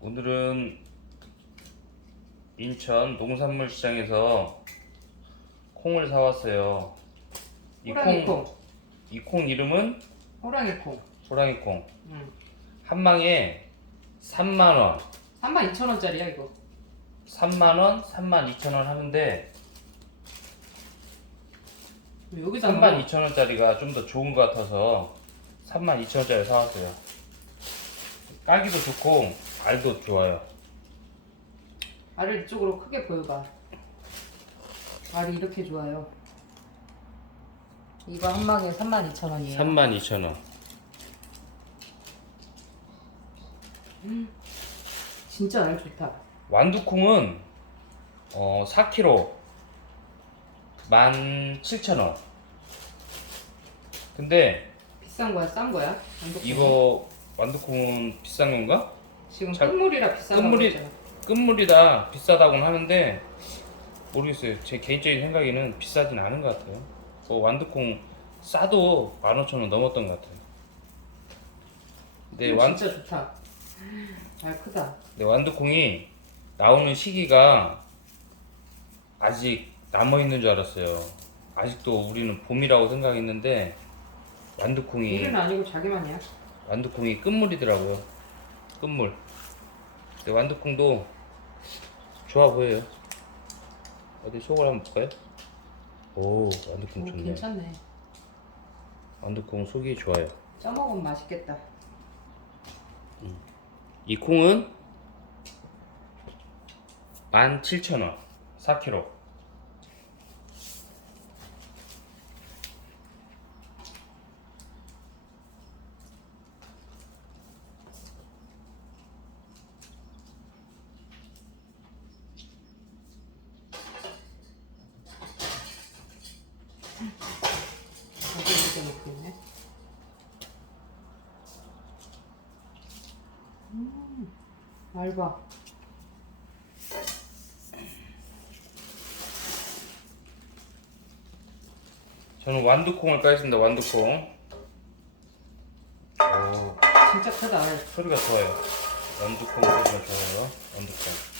오늘은 인천 농산물 시장에서 콩을 사왔어요. 이 호랑이 콩, 콩. 이 콩 이름은 호랑이 콩. 호랑이 콩. 응. 한 망에 3만 원, 32,000원짜리야 이거. 3만 원, 3만 2천 원 하는데 여기다 3만 2천 원짜리가 좀 더 좋은 것 같아서 3만 2천 원짜리 사왔어요. 까기도 좋고 알도 좋아요. 알을 이쪽으로 크게 보여봐. 알이 이렇게 좋아요. 이거 한 망에 32,000원이에요. 3만 2천 원. 진짜 알 좋다. 완두콩은 어, 4kg 17,000원. 근데 비싼 거야, 싼 거야? 완두콩? 이거 완두콩은 비싼 건가? 지금 잘- 끝물이라 거 끝물이-. 끝물이다 비싸다고는 하는데 모르겠어요. 제 개인적인 생각에는 비싸진 않은 것 같아요. 그 완두콩 싸도 15,000원 넘었던 것 같아요. 근데 음, 완, 진짜 좋다. 알 크다. 근데 완두콩이 나오는 시기가 아직 남아 있는 줄 알았어요. 아직도 우리는 봄이라고 생각했는데 완두콩이 우리는 아니고 자기만이야. 완두콩이 끝물이더라고요. 끝물. 완두콩도 좋아 보여요. 어디 속을 한번 볼까요? 오, 완두콩 오, 좋네. 괜찮네. 완두콩 속이 좋아요. 쪄먹으면 맛있겠다. 이 콩은 17,000원. 4kg. 이렇게. 음, 알바. 저는 완두콩을 까겠습니다. 완두콩. 오, 진짜 크다. 알. 소리가 좋아요. 완두콩 소리가 좋아요. 완두콩.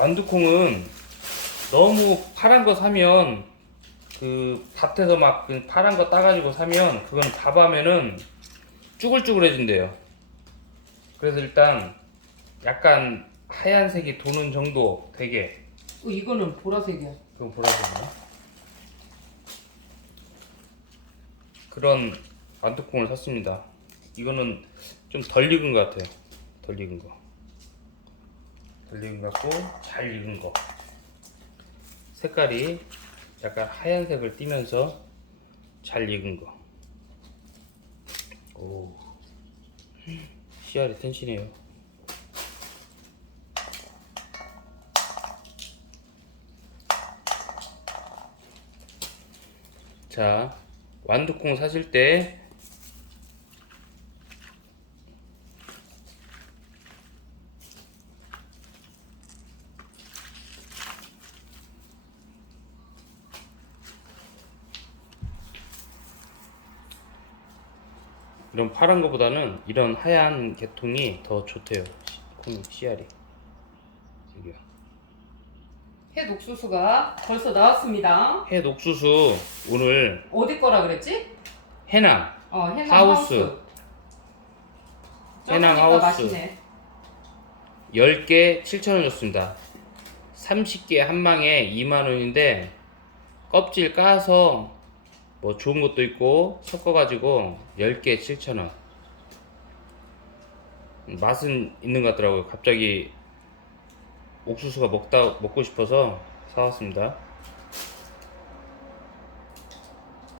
완두콩은 너무 파란 거 사면 그 밭에서 막그 파란 거 따가지고 사면 그건 밥하면은 쭈글쭈글해진대요. 그래서 일단 약간 하얀색이 도는 정도 되게 어, 이거는 보라색이야. 그거 보라색이나? 그런 완두콩을 샀습니다. 이거는 좀 덜 익은 것 같아요. 덜 익은 거. 것 같고 잘 익은 거. 색깔이 약간 하얀색을 띠면서 잘 익은 거. 오. 씨알이 텐시네요. 자, 완두콩 사실 때 이런 파란 거보다는 이런 하얀 계통이 더 좋대요. 씨- 콩 씨알이. 여기요. 햇 옥수수가 벌써 나왔습니다. 햇 옥수수 오늘 어디 거라 그랬지? 해남 어, 해남 하우스. 하우스. 해남 하우스. 맛있네. 10개 7,000원 줬습니다. 30개 한 망에 2만 원인데 껍질 까서 뭐 좋은 것도 있고 섞어가지고 10개 7,000원. 맛은 있는 것 같더라고요. 갑자기 옥수수가 먹다 먹고 싶어서 사왔습니다.